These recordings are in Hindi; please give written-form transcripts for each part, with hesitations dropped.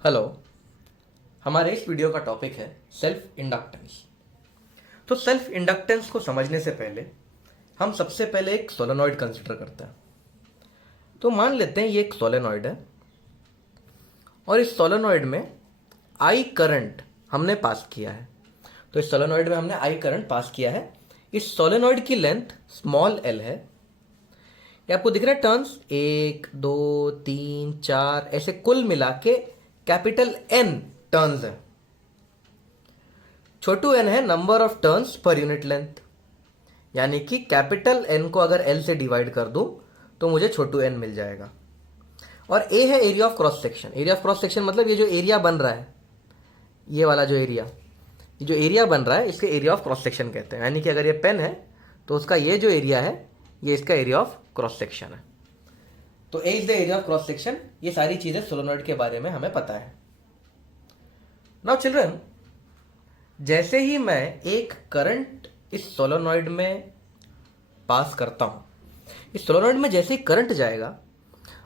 हेलो। हमारे इस वीडियो का टॉपिक है सेल्फ इंडक्टेंस। तो सेल्फ इंडक्टेंस को समझने से पहले हम सबसे पहले एक सोलेनॉइड कंसिडर करते हैं। तो मान लेते हैं ये एक सोलेनॉइड है और इस सोलेनॉइड में आई करंट हमने पास किया है। तो इस सोलेनॉइड में हमने आई करंट पास किया है। इस सोलेनॉइड की लेंथ स्मॉल एल है। ये आपको दिख रहा है टर्न्स 1 2 3 4 ऐसे कुल मिला के कैपिटल एन टर्न्स है। छोटू एन है number of turns per unit length, यानी कि कैपिटल एन को अगर एल से डिवाइड कर दूं तो मुझे छोटू एन मिल जाएगा। और ए है area of cross section. Area of cross section मतलब ये जो एरिया बन रहा है, ये वाला जो एरिया बन रहा है इसके एरिया ऑफ क्रॉस सेक्शन कहते हैं। यानी कि अगर ये पेन है तो उसका ये जो एरिया है ये इसका एरिया ऑफ क्रॉस सेक्शन है। तो A is the area of cross section. ये सारी चीजें सोलेनॉइड के बारे में हमें पता है। नाउ चिल्ड्रन, जैसे ही मैं एक करंट इस सोलेनॉइड में पास करता हूं, इस सोलेनॉइड में जैसे ही करंट जाएगा,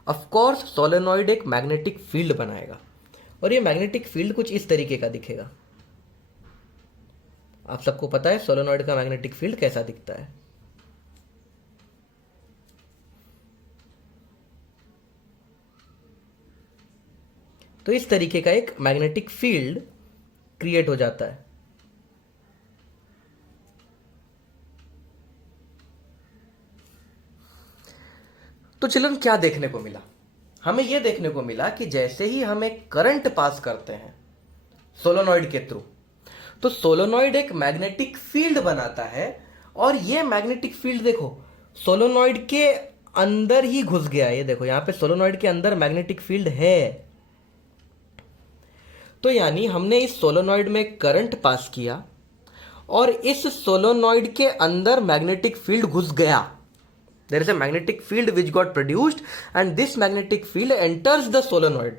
ऑफ कोर्स सोलेनॉइड एक मैग्नेटिक फील्ड बनाएगा और ये मैग्नेटिक फील्ड कुछ इस तरीके का दिखेगा। आप सबको पता है सोलेनॉइड का मैग्नेटिक फील्ड कैसा दिखता है। तो इस तरीके का एक मैग्नेटिक फील्ड क्रिएट हो जाता है। तो चिल्ड्रन, क्या देखने को मिला? हमें यह देखने को मिला कि जैसे ही हम एक करंट पास करते हैं सोलेनॉइड के थ्रू, तो सोलेनॉइड एक मैग्नेटिक फील्ड बनाता है। और यह मैग्नेटिक फील्ड देखो सोलेनॉइड के अंदर ही घुस गया। ये देखो यहां पे सोलेनॉइड के अंदर मैग्नेटिक फील्ड है। तो यानी हमने इस सोलेनॉइड में करंट पास किया और इस सोलेनॉइड के अंदर मैग्नेटिक फील्ड घुस गया। There is a magnetic field which got produced and this magnetic field enters the solenoid.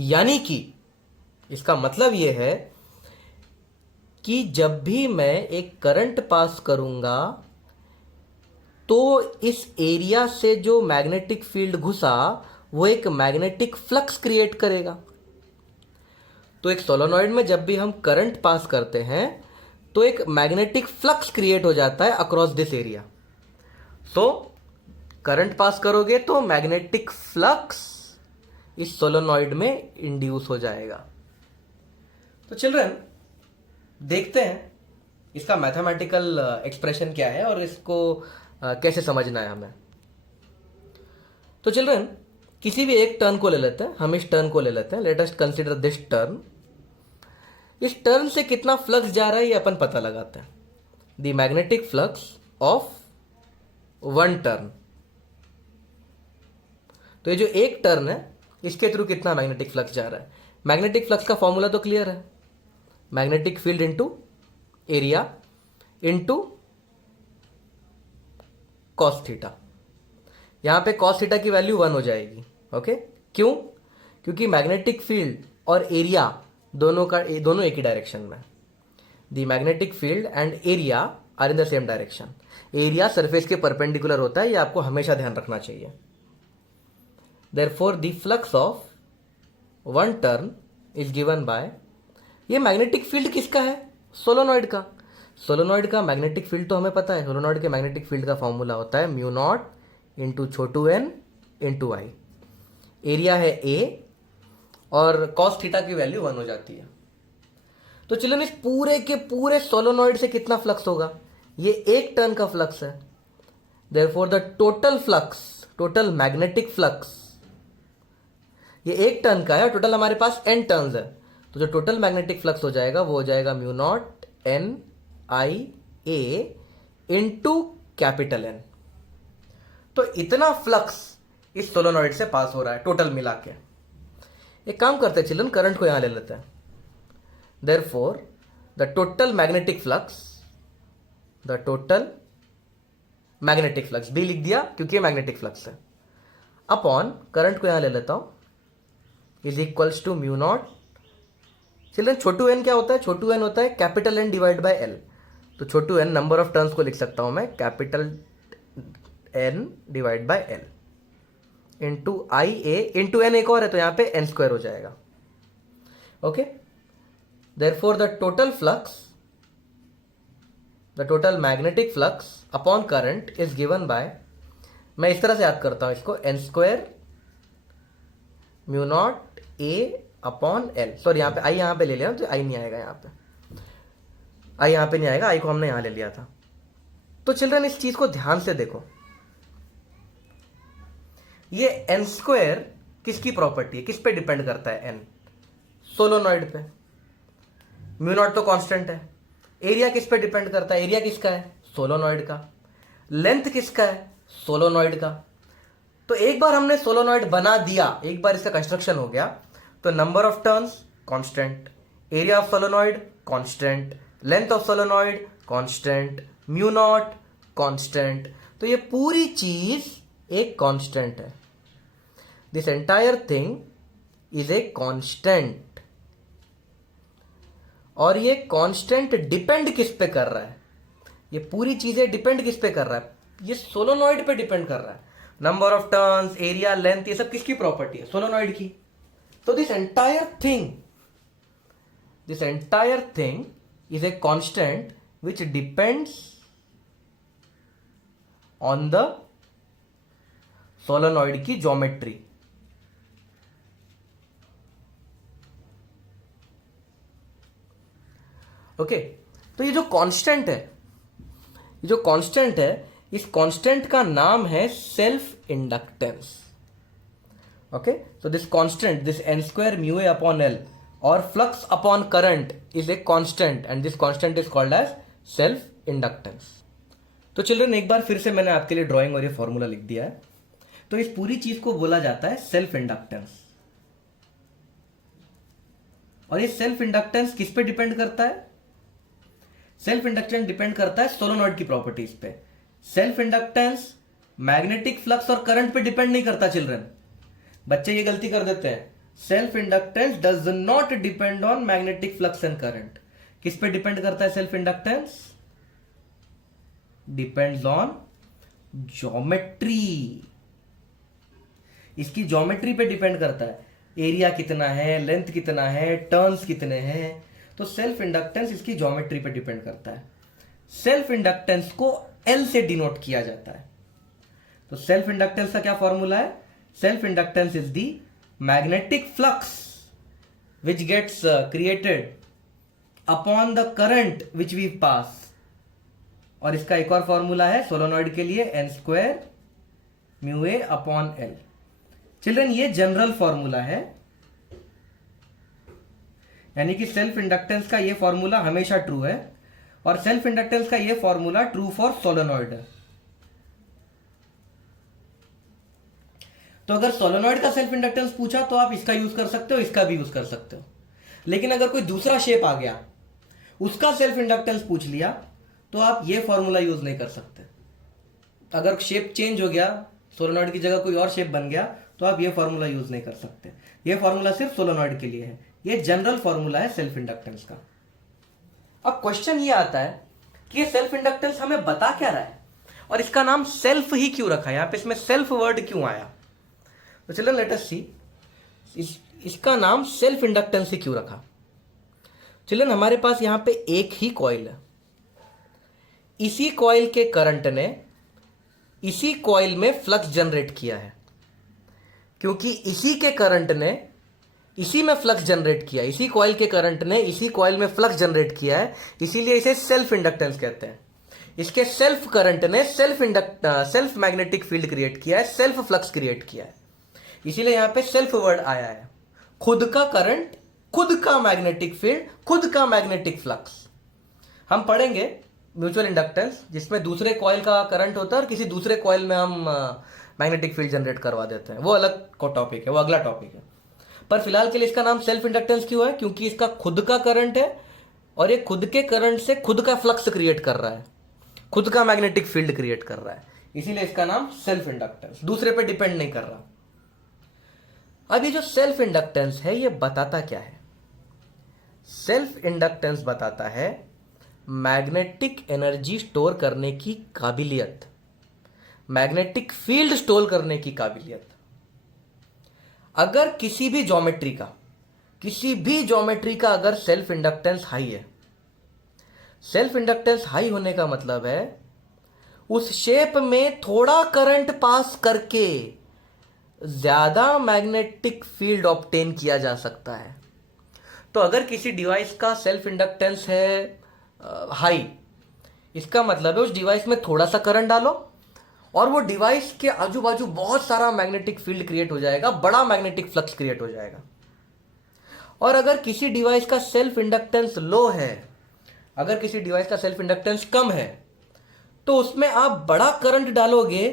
यानी कि इसका मतलब यह है कि जब भी मैं एक करंट पास करूंगा तो इस एरिया से जो मैग्नेटिक फील्ड घुसा वो एक मैग्नेटिक फ्लक्स क्रिएट करेगा। तो एक सोलेनॉइड में जब भी हम करंट पास करते हैं तो एक मैग्नेटिक फ्लक्स क्रिएट हो जाता है अक्रॉस दिस एरिया। तो करंट पास करोगे तो मैग्नेटिक फ्लक्स इस सोलेनॉइड में इंड्यूस हो जाएगा। तो चिल्ड्रन, देखते हैं इसका मैथमेटिकल एक्सप्रेशन क्या है और इसको कैसे समझना है हमें। तो चिल्ड्रन, किसी भी एक टर्न को ले लेते हैं। हम इस टर्न को ले लेते हैं। Let us consider this turn. इस टर्न से कितना फ्लक्स जा रहा है ये अपन पता लगाते हैं। The magnetic flux of one turn. तो ये जो एक टर्न है इसके थ्रू कितना मैग्नेटिक फ्लक्स जा रहा है। मैग्नेटिक फ्लक्स का फॉर्मूला तो क्लियर है, magnetic field into area into cos theta. यहां पे कॉस थीटा की वैल्यू 1 हो जाएगी। ओके, क्यों? क्योंकि मैग्नेटिक फील्ड और एरिया दोनों एक ही डायरेक्शन में। The magnetic field and area are in the same direction. Area surface के परपेंडिकुलर होता है, ये आपको हमेशा ध्यान रखना चाहिए। Therefore the flux of one turn is given by, ये मैग्नेटिक फील्ड किसका है? सोलेनॉइड का। सोलेनॉइड का मैग्नेटिक फील्ड तो हमें पता है। सोलेनॉइड के मैग्नेटिक फील्ड का फॉर्मूला होता है म्यू नॉट इंटू छोटू एन इंटू आई। एरिया है ए और कॉस थीटा की वैल्यू 1 हो जाती है। तो चलो इस पूरे के पूरे सोलेनॉइड से कितना फ्लक्स होगा? ये एक टर्न का फ्लक्स है। Therefore the total flux, total magnetic flux, ये एक टर्न का है। टोटल हमारे पास n टर्न्स है, तो जो टोटल मैग्नेटिक फ्लक्स हो जाएगा वो हो जाएगा mu naught N I A into capital N. तो इतना फ्लक्स इस सोलेनॉइड से पास हो रहा है टोटल मिला के। एक काम करते हैं चिल्ड्रन, करंट को यहां ले लेते हैं। Therefore the total magnetic flux, the total magnetic flux, B लिख दिया क्योंकि मैग्नेटिक फ्लक्स है, अपॉन करंट को यहां ले लेता हूं, is equals to mu naught. Children, छोटू एन क्या होता है? छोटू एन होता है capital N divide by L. तो छोटू एन नंबर ऑफ टर्न्स को लिख सकता हूं मैं capital N divide by L. Into I A into N एक और है तो यहां पे एन स्क्वायर हो जाएगा. Okay, therefore the total magnetic flux upon current is given by, मैं इस तरह से याद करता हूं इसको, N square mu naught A upon L. Sorry, यहां पे आई यहां पे ले लिया तो आई नहीं आएगा, यहां पे आई यहां पे नहीं आएगा, आई को हमने यहां ले लिया था. तो चिल्ड्रन इस चीज को ध्यान से देखो, ये एन स्क्वायर किसकी प्रॉपर्टी है, किस पे डिपेंड करता है एन? सोलोनॉइड पे. म्यू नॉट तो कांस्टेंट है. एरिया किस पे डिपेंड करता है? एरिया किसका है? सोलोनॉइड का. लेंथ किसका है? सोलोनॉइड का. तो एक बार हमने सोलोनॉइड बना दिया, एक बार इसका कंस्ट्रक्शन हो गया, तो number of turns constant, area of solenoid constant, length of solenoid constant, mu naught constant. तो ये पूरी चीज एक कांस्टेंट है. This entire thing is a constant. और ये कांस्टेंट डिपेंड किस पे कर रहा है? ये पूरी चीजें डिपेंड किस पे कर रहा है? ये सोलोनॉइड पे डिपेंड कर रहा है. Number of turns, area, length, ये सब किसकी प्रॉपर्टी है? सोलोनॉइड की. तो this entire thing is a constant which depends on the solenoid की ज्योमेट्री. ओके, तो ये जो कांस्टेंट है, इस कांस्टेंट का नाम है self inductance. Okay, so this constant, this N square mu A upon L और flux upon current is a constant and this constant is called as self inductance. तो चिल्ड्रन एक बार फिर से मैंने आपके लिए ड्राइंग और ये फॉर्मूला लिख दिया है. तो इस पूरी चीज को बोला जाता है सेल्फ इंडक्टेंस. और ये सेल्फ इंडक्टेंस किस पे डिपेंड करता है? सेल्फ इंडक्टेंस डिपेंड करता है सोलोनॉइड की प्रॉपर्टीज पे. सेल्फ इंडक्टेंस मैग्नेटिक फ्लक्स और करंट पे डिपेंड नहीं करता चिल्ड्रन. बच्चे ये गलती कर देते हैं. Self inductance does not depend on magnetic flux and current. किस पे डिपेंड करता है self inductance? Depends on geometry. इसकी ज्योमेट्री पे डिपेंड करता है. एरिया कितना है, लेंथ कितना है, टर्न्स कितने हैं. तो सेल्फ इंडक्टेंस इसकी ज्योमेट्री पे डिपेंड करता है. सेल्फ इंडक्टेंस को एल से डिनोट किया जाता है. तो सेल्फ इंडक्टेंस का क्या फॉर्मूला है? Self inductance is the magnetic flux which gets created upon the current which we pass. और इसका एक और फॉर्मूला है सोलोनॉइड के लिए, N square mu A upon L. Children ये जनरल फॉर्मूला है, यानी कि सेल्फ इंडक्टेंस का ये फॉर्मूला हमेशा ट्रू है और सेल्फ इंडक्टेंस का ये फॉर्मूला ट्रू फॉर सोलोनॉइड है. तो अगर सोलोनॉइड का सेल्फ इंडक्टेंस पूछा तो आप इसका यूज कर सकते हो, इसका भी यूज कर सकते हो. लेकिन अगर कोई दूसरा शेप आ गया, उसका सेल्फ इंडक्टेंस पूछ लिया, तो आप ये फॉर्मूला यूज नहीं कर सकते. अगर शेप चेंज हो गया, सोलोनॉइड की जगह कोई और शेप बन गया, तो आप ये फॉर्मूला यूज नहीं कर सकते. ये फॉर्मूला सिर्फ सोलोनॉइड के लिए है. ये जनरल फॉर्मूला है सेल्फ इंडक्टेंस का. अब क्वेश्चन ये आता है कि ये सेल्फ इंडक्टेंस हमें बता क्या रहा है और इसका नाम सेल्फ ही क्यों रखा है? यहां पे इसमें सेल्फ वर्ड क्यों आया? तो चलो लेट अस सी, इसका नाम सेल्फ इंडक्टेंस ही क्यों रखा. चिल्ड्रन हमारे पास यहां पे एक ही कॉइल है. इसी कॉइल के करंट ने इसी कॉइल में फ्लक्स जनरेट किया है. क्योंकि इसी के करंट ने इसी में फ्लक्स जनरेट किया, इसी कॉइल के करंट ने इसी कॉइल में फ्लक्स जनरेट किया है, इसीलिए इसे सेल्फ इंडक्टेंस कहते हैं. इसके सेल्फ करंट ने सेल्फ मैग्नेटिक फील्ड क्रिएट किया है, सेल्फ फ्लक्स क्रिएट किया है, इसीलिए यहां पे सेल्फ वर्ड आया है. खुद का करंट, खुद का मैग्नेटिक फील्ड, खुद का मैग्नेटिक फ्लक्स. हम पढ़ेंगे म्यूचुअल इंडक्टेंस जिसमें दूसरे कॉइल का करंट होता है और किसी दूसरे कॉइल में हम मैग्नेटिक फील्ड जनरेट करवा देते हैं. वो अलग टॉपिक है, वो अगला टॉपिक है. पर फिलहाल के लिए इसका नाम सेल्फ इंडक्टेंस क्यों है? क्योंकि इसका खुद का करंट है और ये खुद के करंट से खुद का फ्लक्स क्रिएट कर रहा है, खुद का मैग्नेटिक फील्ड क्रिएट कर रहा है, इसीलिए इसका नाम सेल्फ इंडक्टेंस, दूसरे पे डिपेंड नहीं कर रहा. अब ये जो सेल्फ इंडक्टेंस है ये बताता क्या है? सेल्फ इंडक्टेंस बताता है मैग्नेटिक एनर्जी स्टोर करने की काबिलियत, मैग्नेटिक फील्ड स्टोर करने की काबिलियत. अगर किसी भी ज्योमेट्री का अगर सेल्फ इंडक्टेंस हाई है, सेल्फ इंडक्टेंस हाई होने का मतलब है उस शेप में थोड़ा करंट पास करके ज्यादा मैग्नेटिक फील्ड ऑब्टेन किया जा सकता है। तो अगर किसी डिवाइस का सेल्फ इंडक्टेंस है हाई, इसका मतलब है उस डिवाइस में थोड़ा सा करंट डालो और वो डिवाइस के आजू बाजू बहुत सारा मैग्नेटिक फील्ड क्रिएट हो जाएगा, बड़ा मैग्नेटिक फ्लक्स क्रिएट हो जाएगा। और अगर किसी डिवाइस का सेल्फ इंडक्टेंस लो है, अगर किसी डिवाइस का सेल्फ इंडक्टेंस कम है, तो उसमें आप बड़ा करंट डालोगे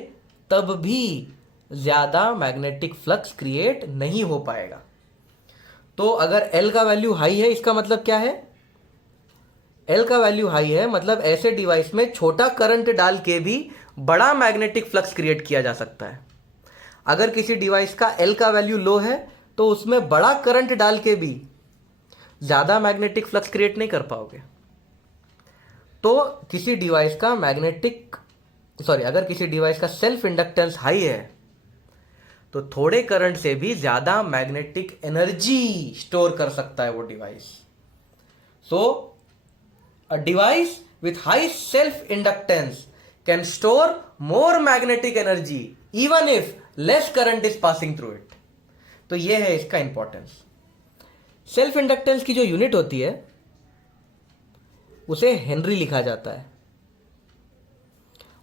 तब भी ज्यादा मैग्नेटिक फ्लक्स क्रिएट नहीं हो पाएगा। तो अगर L का वैल्यू हाई है, इसका मतलब क्या है? L का वैल्यू हाई है मतलब ऐसे डिवाइस में छोटा करंट डाल के भी बड़ा मैग्नेटिक फ्लक्स क्रिएट किया जा सकता है। अगर किसी डिवाइस का L का वैल्यू लो है तो उसमें बड़ा करंट डाल के भी ज्यादा मैग्नेटिक फ्लक्स क्रिएट नहीं कर पाओगे। तो किसी डिवाइस का अगर किसी डिवाइस का सेल्फ इंडक्टेंस हाई है तो थोड़े करंट से भी ज्यादा मैग्नेटिक एनर्जी स्टोर कर सकता है वो device. So a device with high self inductance can store more magnetic energy even if less current is passing through it. तो ये है इसका इंपॉर्टेंस। सेल्फ इंडक्टेंस की जो यूनिट होती है उसे हेनरी लिखा जाता है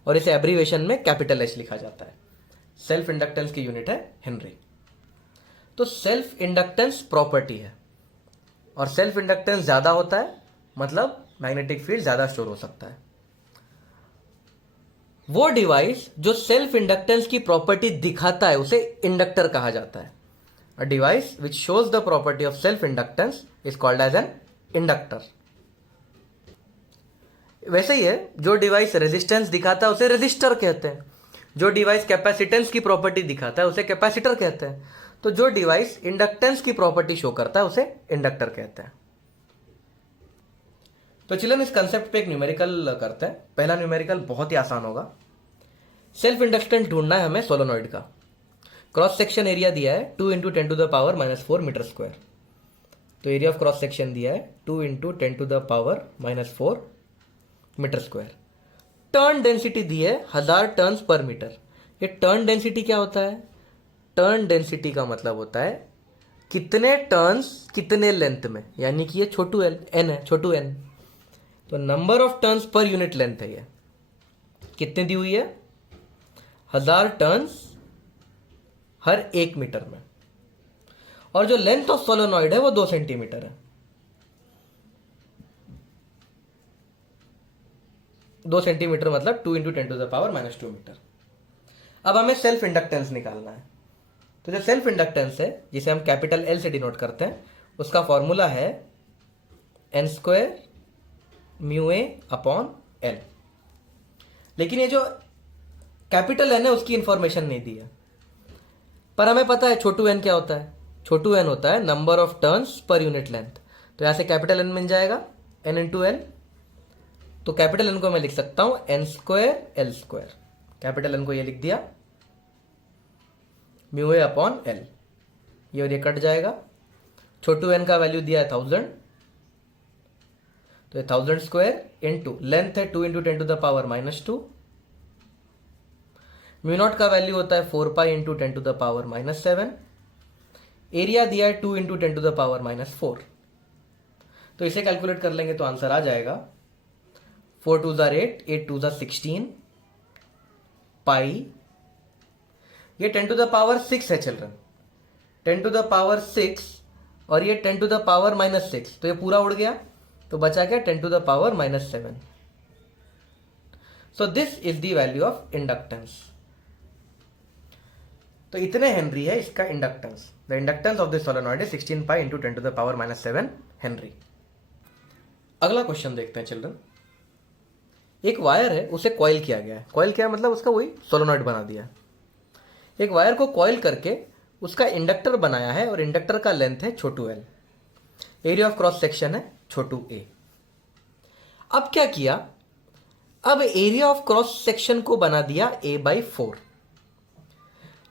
और इसे एब्रीवेशन में कैपिटल H लिखा जाता है। सेल्फ इंडक्टेंस की यूनिट है हेनरी। तो सेल्फ इंडक्टेंस प्रॉपर्टी है और सेल्फ इंडक्टेंस ज्यादा होता है मतलब मैग्नेटिक फील्ड ज्यादा स्टोर हो सकता है। वो डिवाइस जो सेल्फ इंडक्टेंस की प्रॉपर्टी दिखाता है उसे इंडक्टर कहा जाता है। A device which shows the property of self inductance is called as an inductor. वैसे ही है, जो डिवाइस रेजिस्टेंस दिखाता है उसे रेजिस्टर कहते हैं, जो डिवाइस कैपेसिटेंस की प्रॉपर्टी दिखाता है उसे कैपेसिटर कहते हैं, तो जो डिवाइस इंडक्टेंस की प्रॉपर्टी शो करता है उसे इंडक्टर कहते हैं। तो चिल्ड्रन इस कंसेप्ट पे एक न्यूमेरिकल करते हैं। पहला न्यूमेरिकल बहुत ही आसान होगा। सेल्फ इंडक्टेंस ढूंढना है हमें सोलोनॉइड का। क्रॉस सेक्शन एरिया दिया है 2 × 10⁻⁻⁴ मीटर स्क्वायर। तो एरिया ऑफ क्रॉस सेक्शन दिया है 2 × 10⁻⁻⁴ मीटर स्क्वायर। टर्न डेंसिटी दी है 1000 टर्न्स पर मीटर। ये टर्न डेंसिटी क्या होता है? टर्न डेंसिटी का मतलब होता है कितने टर्न्स कितने लेंथ में, यानी कि ये छोटू एन है, छोटू एन। तो number of turns per unit length है। ये कितनी दी हुई है? 1000 टर्न्स हर 1 मीटर में। और जो लेंथ ऑफ सोलोनॉइड है वो 2 सेंटीमीटर है। 2 सेंटीमीटर मतलब 2 × 10⁻⁻² मीटर। अब हमें सेल्फ इंडक्टेंस निकालना है। तो जो सेल्फ इंडक्टेंस है जिसे हम कैपिटल L से डिनोट करते हैं उसका फॉर्मूला है n² μA/L। लेकिन ये जो कैपिटल N है उसकी इंफॉर्मेशन नहीं दी है, पर हमें पता है छोटू n क्या होता है। छोटू n होता है number of turns per unit length. तो यहां से कैपिटल N मिल जाएगा n × L। तो कैपिटल N को मैं लिख सकता हूं n² L²। कैपिटल N को ये लिख दिया μA/L। ये और ये कट जाएगा। छोटू n का वैल्यू दिया है 1000, तो 1000² इंटू लेंथ है 2 × 10⁻⁻²। μ0 का वैल्यू होता है 4π × 10⁻⁷। एरिया दिया है 2 × 10⁻⁴। तो इसे कैलकुलेट कर लेंगे तो आंसर आ जाएगा 4 2 8, 8 2 16 पाई। ये 10⁻⁶ है चिल्ड्रन, 10⁻⁶, और ये 10⁻⁻�6। तो ये पूरा उड़ गया तो बचा क्या 10⁻⁻⁷। So this is the value of inductance. तो इतने हेनरी है इसका inductance. The inductance of this solenoid is 16 π × 10⁻⁷ Henry. अगला क्वेश्चन देखते हैं चिल्ड्रन। एक वायर है उसे कॉइल किया गया है। कॉइल किया मतलब उसका वही सोलेनॉइड बना दिया। एक वायर को कॉइल करके उसका इंडक्टर बनाया है और इंडक्टर का लेंथ है छोटू l। Area of cross section है छोटू a। अब क्या किया? अब एरिया ऑफ क्रॉस सेक्शन को बना दिया a/4,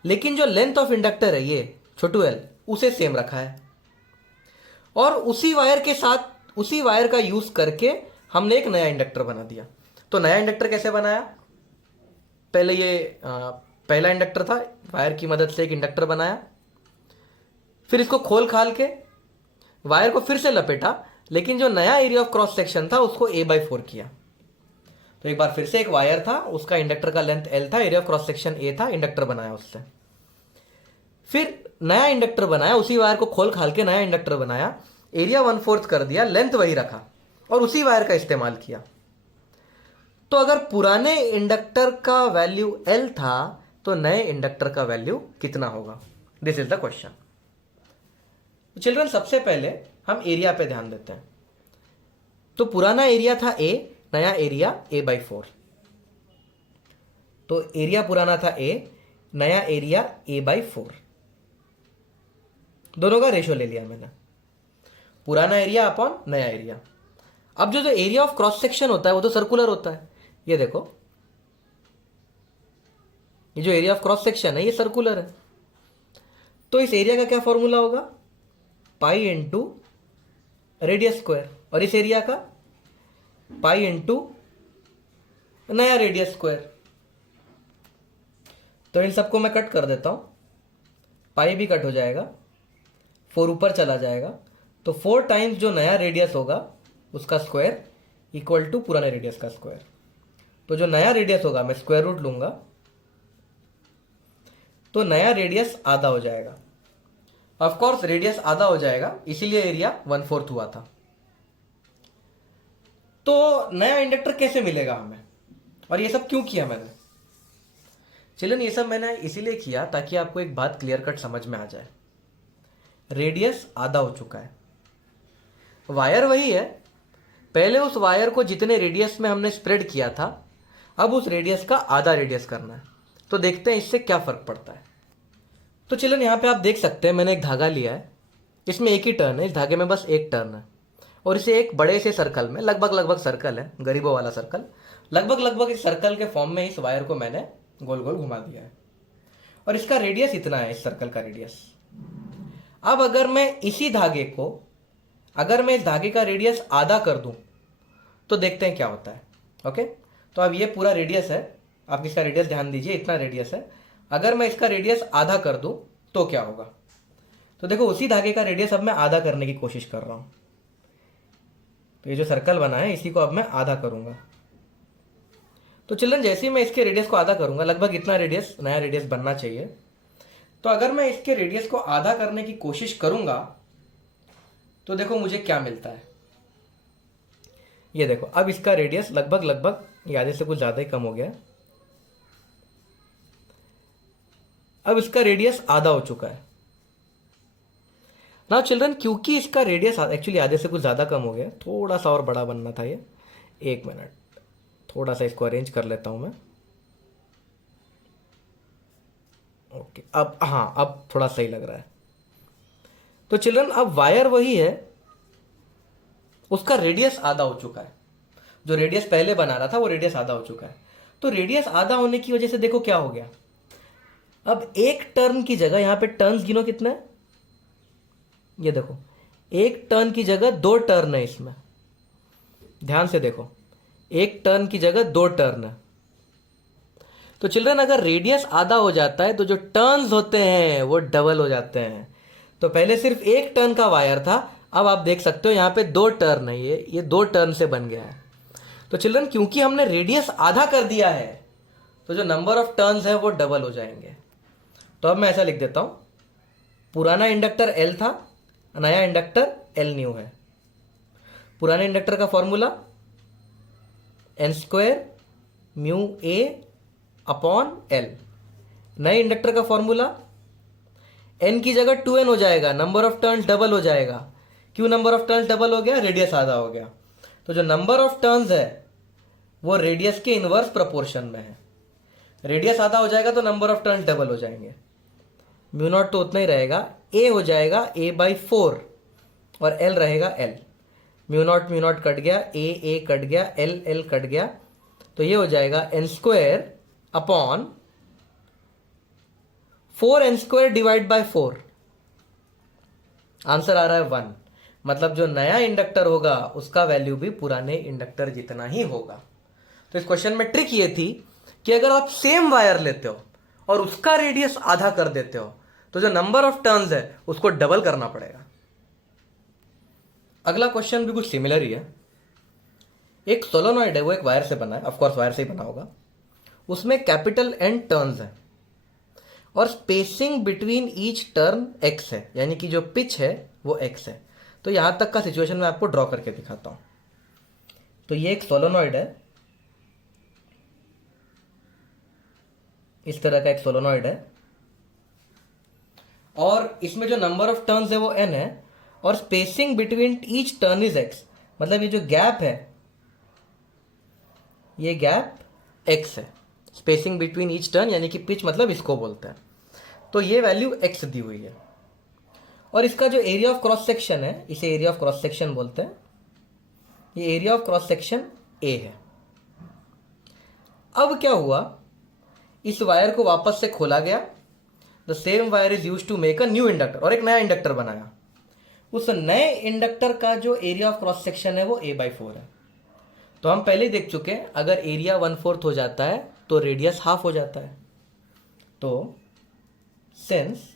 लेकिन जो लेंथ ऑफ इंडक्टर है ये छोटू एल, उसे सेम रखा है और उसी वायर के साथ उसी वायर का यूज करके हमने एक नया इंडक्टर बना दिया। तो नया इंडक्टर कैसे बनाया? पहले ये पहला इंडक्टर था, वायर की मदद से एक इंडक्टर बनाया, फिर इसको खोल खाल के वायर को फिर से लपेटा, लेकिन जो नया एरिया ऑफ क्रॉस सेक्शन था उसको a/4 किया। तो एक बार फिर से एक वायर था, उसका इंडक्टर का लेंथ l था, area of cross section a था, इंडक्टर बनाया उससे। फिर नया इंडक्टर बनाया, उसी वायर को खोल खाल के नया इंडक्टर बनाया, एरिया 1/4 कर दिया, लेंथ वही रखा और उसी वायर का इस्तेमाल किया। तो अगर पुराने इंडक्टर का वैल्यू L था तो नए इंडक्टर का वैल्यू कितना होगा? This is the question. Children, सबसे पहले हम एरिया पे ध्यान देते हैं। तो पुराना एरिया था A, नया एरिया a/4। तो एरिया पुराना था A, नया एरिया a/4। दोनों का रेशियो ले लिया मैंने, पुराना एरिया अपॉन नया एरिया। अब जो एरिया ऑफ क्रॉस सेक्शन होता है वो तो सर्कुलर होता है। ये देखो, ये जो एरिया ऑफ क्रॉस सेक्शन है ये सर्कुलर है। तो इस एरिया का क्या फॉर्मूला होगा? पाई इंटू रेडियस स्क्वायर, और इस एरिया का पाई इंटू नया रेडियस स्क्वायर। तो इन सबको मैं कट कर देता हूं, पाई भी कट हो जाएगा, 4 ऊपर चला जाएगा, तो 4 टाइम्स जो नया रेडियस होगा उसका स्क्वायर इक्वल टू पुराने रेडियस का स्क्वायर। तो जो नया रेडियस होगा मैं स्क्वायर रूट लूंगा, तो नया रेडियस आधा हो जाएगा। ऑफ कोर्स रेडियस आधा हो जाएगा, इसीलिए एरिया 1/4 हुआ था। तो नया इंडक्टर कैसे मिलेगा हमें, और ये सब क्यों किया मैंने? चिल्ड्रन, ये सब मैंने इसीलिए किया ताकि आपको एक बात क्लियर कट समझ में आ जाए। रेडियस आधा हो चुका है, वायर वही है, पहले उस वायर को जितने रेडियस में हमने स्प्रेड किया था, अब उस रेडियस का आधा रेडियस करना है। तो देखते हैं इससे क्या फर्क पड़ता है। तो चिल्ड्रन, यहाँ पे आप देख सकते हैं मैंने एक धागा लिया है, इसमें एक ही टर्न है, इस धागे में बस एक टर्न है, और इसे एक बड़े से सर्कल में, लगभग सर्कल है, गरीबों वाला सर्कल, लगभग इस सर्कल के फॉर्म में इस वायर को मैंने गोल गोल घुमा दिया है, और इसका रेडियस इतना है, इस सर्कल का रेडियस। अब अगर मैं इस धागे का रेडियस आधा कर दूं तो देखते हैं क्या होता है। ओके, तो अब ये पूरा रेडियस है, आप इसका रेडियस ध्यान दीजिए, इतना रेडियस है। अगर मैं इसका रेडियस आधा कर दूं तो क्या होगा? तो देखो, उसी धागे का रेडियस अब मैं आधा करने की कोशिश कर रहा हूं। तो ये जो सर्कल बना है इसी को अब मैं आधा करूंगा। तो चिल्ड्रन, जैसे ही मैं इसके रेडियस को आधा करूंगा, लगभग इतना रेडियस, नया रेडियस बनना चाहिए। तो अगर मैं इसके रेडियस को आधा करने की कोशिश करूंगा तो देखो मुझे क्या मिलता है। ये देखो, अब इसका रेडियस लगभग ये आधे से कुछ ज्यादा ही कम हो गया, अब इसका रेडियस आधा हो चुका है। नाउ चिल्ड्रन, क्योंकि इसका रेडियस एक्चुअली आधे से कुछ ज्यादा कम हो गया, थोड़ा सा और बड़ा बनना था ये। एक मिनट, थोड़ा सा इसको अरेंज कर लेता हूं मैं। ओके, अब हाँ, अब थोड़ा सही लग रहा है। तो चिल्ड्रन, अब वायर वही है, उसका रेडियस आधा हो चुका है। जो रेडियस पहले बना रहा था वो रेडियस आधा हो चुका है। तो रेडियस आधा होने की वजह से देखो क्या हो गया, अब एक टर्न की जगह, यहां पे टर्न्स गिनो कितना है, ये देखो, एक टर्न की जगह 2 टर्न है इसमें, ध्यान से देखो, एक टर्न की जगह 2 टर्न है। तो चिल्ड्रन, अगर रेडियस आधा हो जाता है तो जो टर्न्स होते हैं वो डबल हो जाते हैं। तो पहले सिर्फ एक टर्न का वायर था, अब आप देख सकते हो यहाँ पे 2 टर्न है, ये 2 टर्न से बन गया है। तो चिल्ड्रन, क्योंकि हमने रेडियस आधा कर दिया है तो जो नंबर ऑफ टर्न्स है वो डबल हो जाएंगे। तो अब मैं ऐसा लिख देता हूं, पुराना इंडक्टर L था, नया इंडक्टर L न्यू है। पुराने इंडक्टर का formula n² mu A upon L, नए इंडक्टर का फॉर्मूला n की जगह 2n हो जाएगा, नंबर ऑफ टर्न्स डबल हो जाएगा। क्यों नंबर ऑफ टर्न्स डबल हो गया? रेडियस आधा हो गया। तो जो नंबर ऑफ टर्न्स है वो रेडियस के इनवर्स प्रोपोर्शन में है। रेडियस आधा हो जाएगा तो नंबर ऑफ टर्न्स डबल हो जाएंगे। म्यू नॉट तो उतना ही रहेगा, a हो जाएगा a/4 और l रहेगा l। म्यू नॉट कट गया, a कट गया, l कट गया, तो ये हो जाएगा n² upon 4n² divide by 4। Answer आ रहा है 1। मतलब जो नया इंडक्टर होगा उसका वैल्यू भी पुराने इंडक्टर जितना ही होगा। तो इस क्वेश्चन में ट्रिक ये थी कि अगर आप सेम वायर लेते हो और उसका रेडियस आधा कर देते हो तो जो नंबर ऑफ टर्न्स है उसको डबल करना पड़ेगा। अगला क्वेश्चन भी कुछ सिमिलर ही है। एक सोलोनॉइड है, वो एक वायर से बना है, ऑफकोर्स वायर से ही बना होगा। उसमें कैपिटल N टर्न्स है और spacing between each turn x है, यानी कि जो पिच है वो x है। तो यहां तक का सिचुएशन मैं आपको ड्रॉ करके दिखाता हूं। तो ये एक सोलोनॉइड है, इस तरह का एक सोलोनॉइड है और इसमें जो नंबर ऑफ टर्न्स है वो n है और spacing between each turn is x। मतलब ये जो गैप है ये गैप x है। स्पेसिंग बिटवीन ईच टर्न यानी कि पिच मतलब इसको बोलते हैं। तो ये वैल्यू x दी हुई है और इसका जो एरिया ऑफ क्रॉस सेक्शन है इसे एरिया ऑफ क्रॉस सेक्शन बोलते हैं। ये area of cross section a है। अब क्या हुआ, इस वायर को वापस से खोला गया। The same wire is use to make a new inductor, और एक नया इंडक्टर बनाया। उस नए इंडक्टर का जो एरिया ऑफ क्रॉस सेक्शन है वो a/4 है। तो हम पहले ही देख चुके हैं, अगर एरिया 1/4 हो जाता है तो रेडियस हाफ हो जाता है। तो सिंस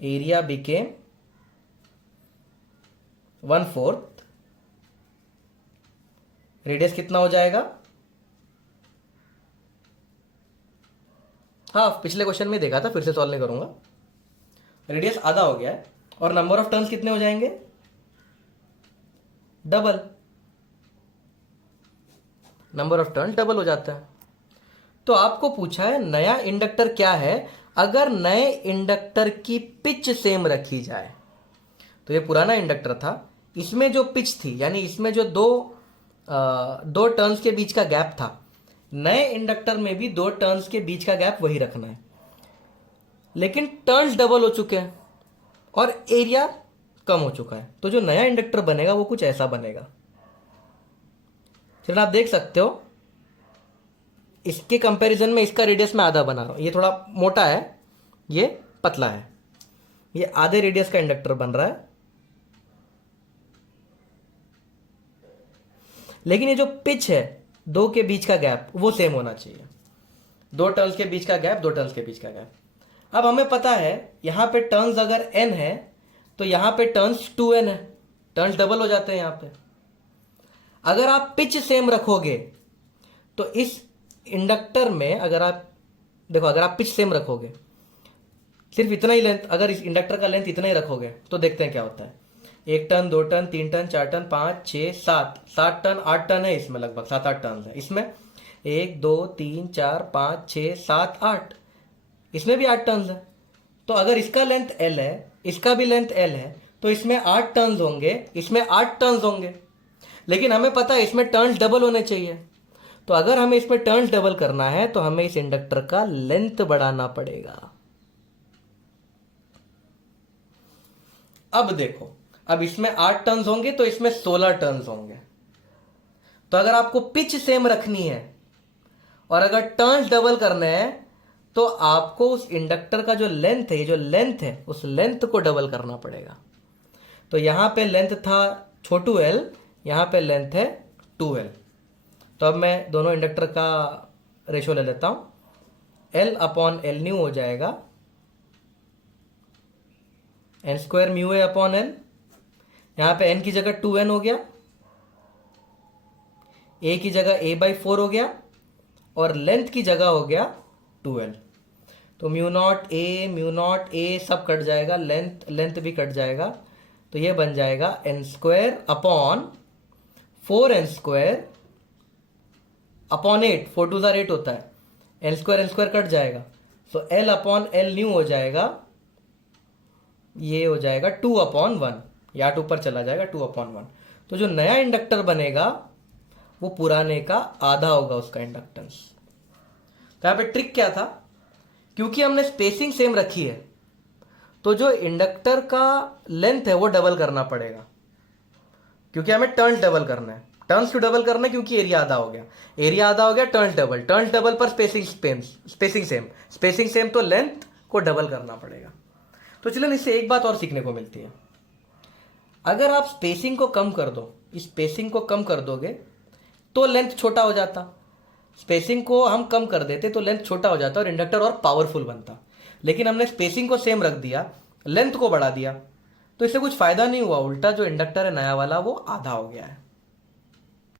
एरिया बिकेम 1/4, रेडियस कितना हो जाएगा, हाफ। पिछले क्वेश्चन में देखा था, फिर से सॉल्व नहीं करूंगा। रेडियस आधा हो गया है और नंबर ऑफ टर्न्स कितने हो जाएंगे, double. Number of turn double हो जाता है। तो आपको पूछा है नया इंडक्टर क्या है अगर नए इंडक्टर की पिच सेम रखी जाए। तो ये पुराना इंडक्टर था, इसमें जो पिच थी यानी इसमें जो दो टर्न्स के बीच का गैप था, नए इंडक्टर में भी 2 टर्न्स के बीच का गैप वही रखना है। लेकिन टर्न्स डबल हो चुके हैं और एरिया कम हो चुका है। तो जो नया इंडक्टर बनेगा वो कुछ ऐसा बनेगा। चलो आप देख सकते हो, इसके कंपैरिजन में इसका रेडियस मैं आधा बना रहा हूं। ये थोड़ा मोटा है, ये पतला है। ये आधे रेडियस का इंडक्टर बन रहा है। लेकिन ये जो पिच है, 2 के बीच का गैप वो सेम होना चाहिए। 2 टर्न्स के बीच का गैप, 2 टर्न्स के बीच का गैप। अब हमें पता है यहां पे टर्न्स अगर n है तो यहां पे टर्न्स 2n है, टर्न्स डबल हो जाते हैं यहां पे। अगर आप पिच सेम रखोगे तो इस इंडक्टर में अगर आप देखो, अगर आप पिच सेम रखोगे, सिर्फ इतना ही लेंथ, अगर इस इंडक्टर का लेंथ इतना ही रखोगे तो देखते हैं क्या होता है। 1 turn, 2 turn, 3 turn, 4 turn, 5, 6, 7 turn, 8 turn है इसमें, लगभग 7-8 टर्न है इसमें। 1 2 3 4 5 6 7 8, इसमें भी 8 टर्न्स है। तो अगर इसका लेंथ L है, इसका भी लेंथ L है, तो इसमें 8 टर्न्स होंगे, इसमें 8 टर्न्स होंगे। लेकिन हमें पता है इसमें टर्न्स डबल होने चाहिए। तो अगर हमें इसमें टर्न्स डबल करना है तो हमें इस इंडक्टर का लेंथ बढ़ाना पड़ेगा। अब देखो, अब इसमें 8 टर्न्स होंगे तो इसमें 16 टर्न्स होंगे। तो अगर आपको पिच सेम रखनी है और अगर टर्न्स डबल करने हैं तो आपको उस इंडक्टर का जो लेंथ है, ये जो लेंथ है, उस लेंथ को डबल करना पड़ेगा। तो यहां पे लेंथ था छोटू l, यहां पे लेंथ है 2l। तो अब मैं दोनों इंडक्टर का रेशो ले लेता हूं। L/L न्यू हो जाएगा n² mu A upon l। यहां पे n की जगह 2n हो गया, a की जगह a/4 हो गया और लेंथ की जगह हो गया 2l। तो म्यू नॉट a सब कट जाएगा, लेंथ भी कट जाएगा। तो ये बन जाएगा n² अपॉन 4n² अपॉन 8। 4 2 8 होता है, n² कट जाएगा। तो L/L न्यू हो जाएगा, ये हो जाएगा 2/1, या 2 ऊपर चला जाएगा 2/1। तो जो नया इंडक्टर बनेगा वो पुराने का आधा होगा उसका इंडक्टेंस। तो यहां पे ट्रिक क्या था, क्योंकि हमने स्पेसिंग सेम रखी है तो जो इंडक्टर का लेंथ है वो डबल करना पड़ेगा, क्योंकि हमें टर्न्स डबल करना है। टर्न्स टू डबल करना है क्योंकि एरिया आधा हो गया, एरिया आधा हो गया, टर्न्स डबल पर स्पेसिंग सेम तो लेंथ को डबल करना पड़ेगा। तो चिल्ड्रन इससे एक बात और सीखने को मिलती है, अगर आप स्पेसिंग को कम कर दो, इस स्पेसिंग को कम कर दोगे तो लेंथ छोटा हो जाता, स्पेसिंग को हम कम कर देते तो लेंथ छोटा हो जाता और इंडक्टर और पावरफुल बनता। लेकिन हमने स्पेसिंग को सेम रख दिया, लेंथ को बढ़ा दिया, तो इससे कुछ फायदा नहीं हुआ, उल्टा जो इंडक्टर है नया वाला वो आधा हो गया है।